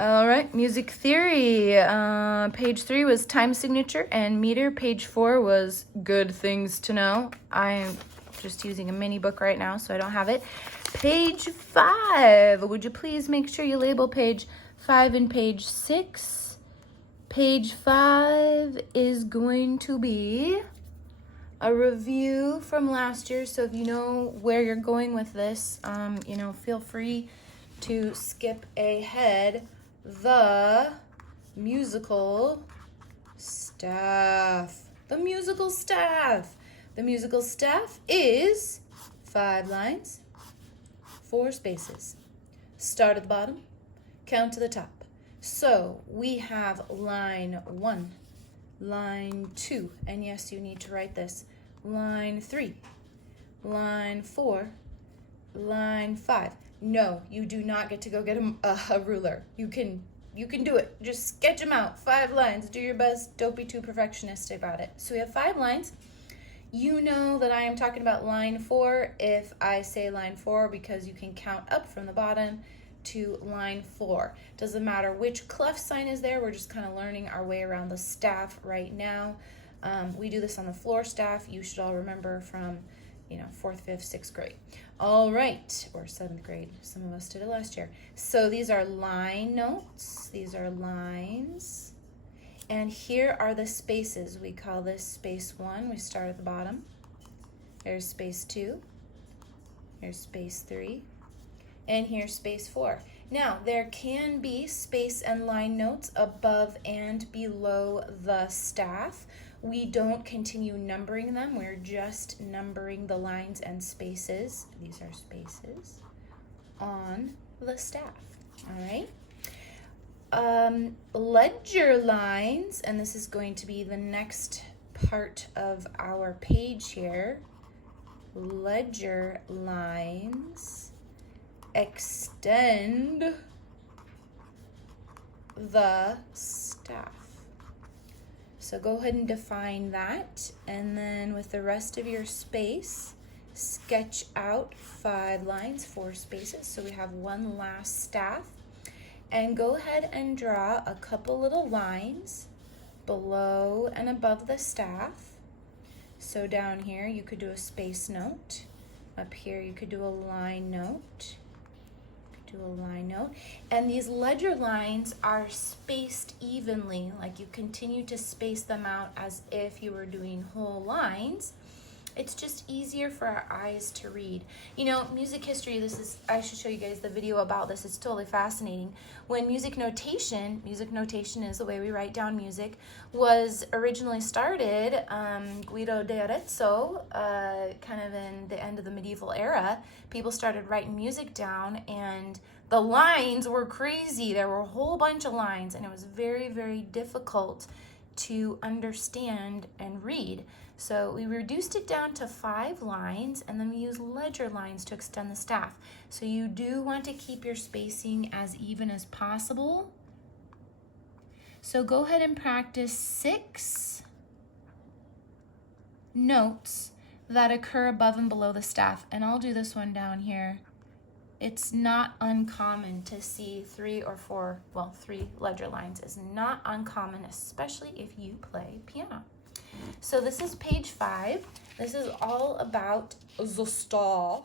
All right, music theory. Page 3 was time signature and meter. Page 4 was good things to know. I'm just using a mini book right now, so I don't have it. Page 5. Would you please make sure you label page 5 and page 6? Page 5 is going to be a review from last year. So if you know where you're going with this, feel free to skip ahead. The musical staff. The musical staff. The musical staff is 5 lines, 4 spaces. Start at the bottom, count to the top. So we have line 1, line 2, and yes, you need to write this, line 3, line 4, line 5. No, you do not get to go get a ruler. You can do it. Just sketch them out. 5 lines. Do your best. Don't be too perfectionistic about it. So we have 5 lines. You know that I am talking about line 4 if I say line 4 because you can count up from the bottom to line 4. Doesn't matter which clef sign is there. We're just kind of learning our way around the staff right now. We do this on the floor staff. You should all remember from 4th, 5th, 6th grade. All right, or 7th grade. Some of us did it last year. So these are line notes. These are lines. And here are the spaces. We call this space 1. We start at the bottom. Here's space 2. Here's space 3. And here's space 4. Now, there can be space and line notes above and below the staff. We don't continue numbering them. We're just numbering the lines and spaces. These are spaces on the staff. All right. Ledger lines, and this is going to be the next part of our page here. Ledger lines extend the staff. So go ahead and define that, and then with the rest of your space, sketch out 5 lines, 4 spaces. So we have one last staff, and go ahead and draw a couple little lines below and above the staff. So down here you could do a space note. Up here you could do a line note. And these ledger lines are spaced evenly, like you continue to space them out as if you were doing whole lines. It's just easier for our eyes to read. Music history, I should show you guys the video about this. It's totally fascinating. When music notation is the way we write down music, was originally started, Guido de Arezzo, kind of in the end of the medieval era, people started writing music down, and the lines were crazy. There were a whole bunch of lines, and it was very, very difficult to understand and read. So we reduced it down to 5 lines, and then we use ledger lines to extend the staff. So you do want to keep your spacing as even as possible. So go ahead and practice 6 notes that occur above and below the staff. And I'll do this one down here. It's not uncommon to see 3 or 4, 3 ledger lines is not uncommon, especially if you play piano. So this is page 5. This is all about the staff.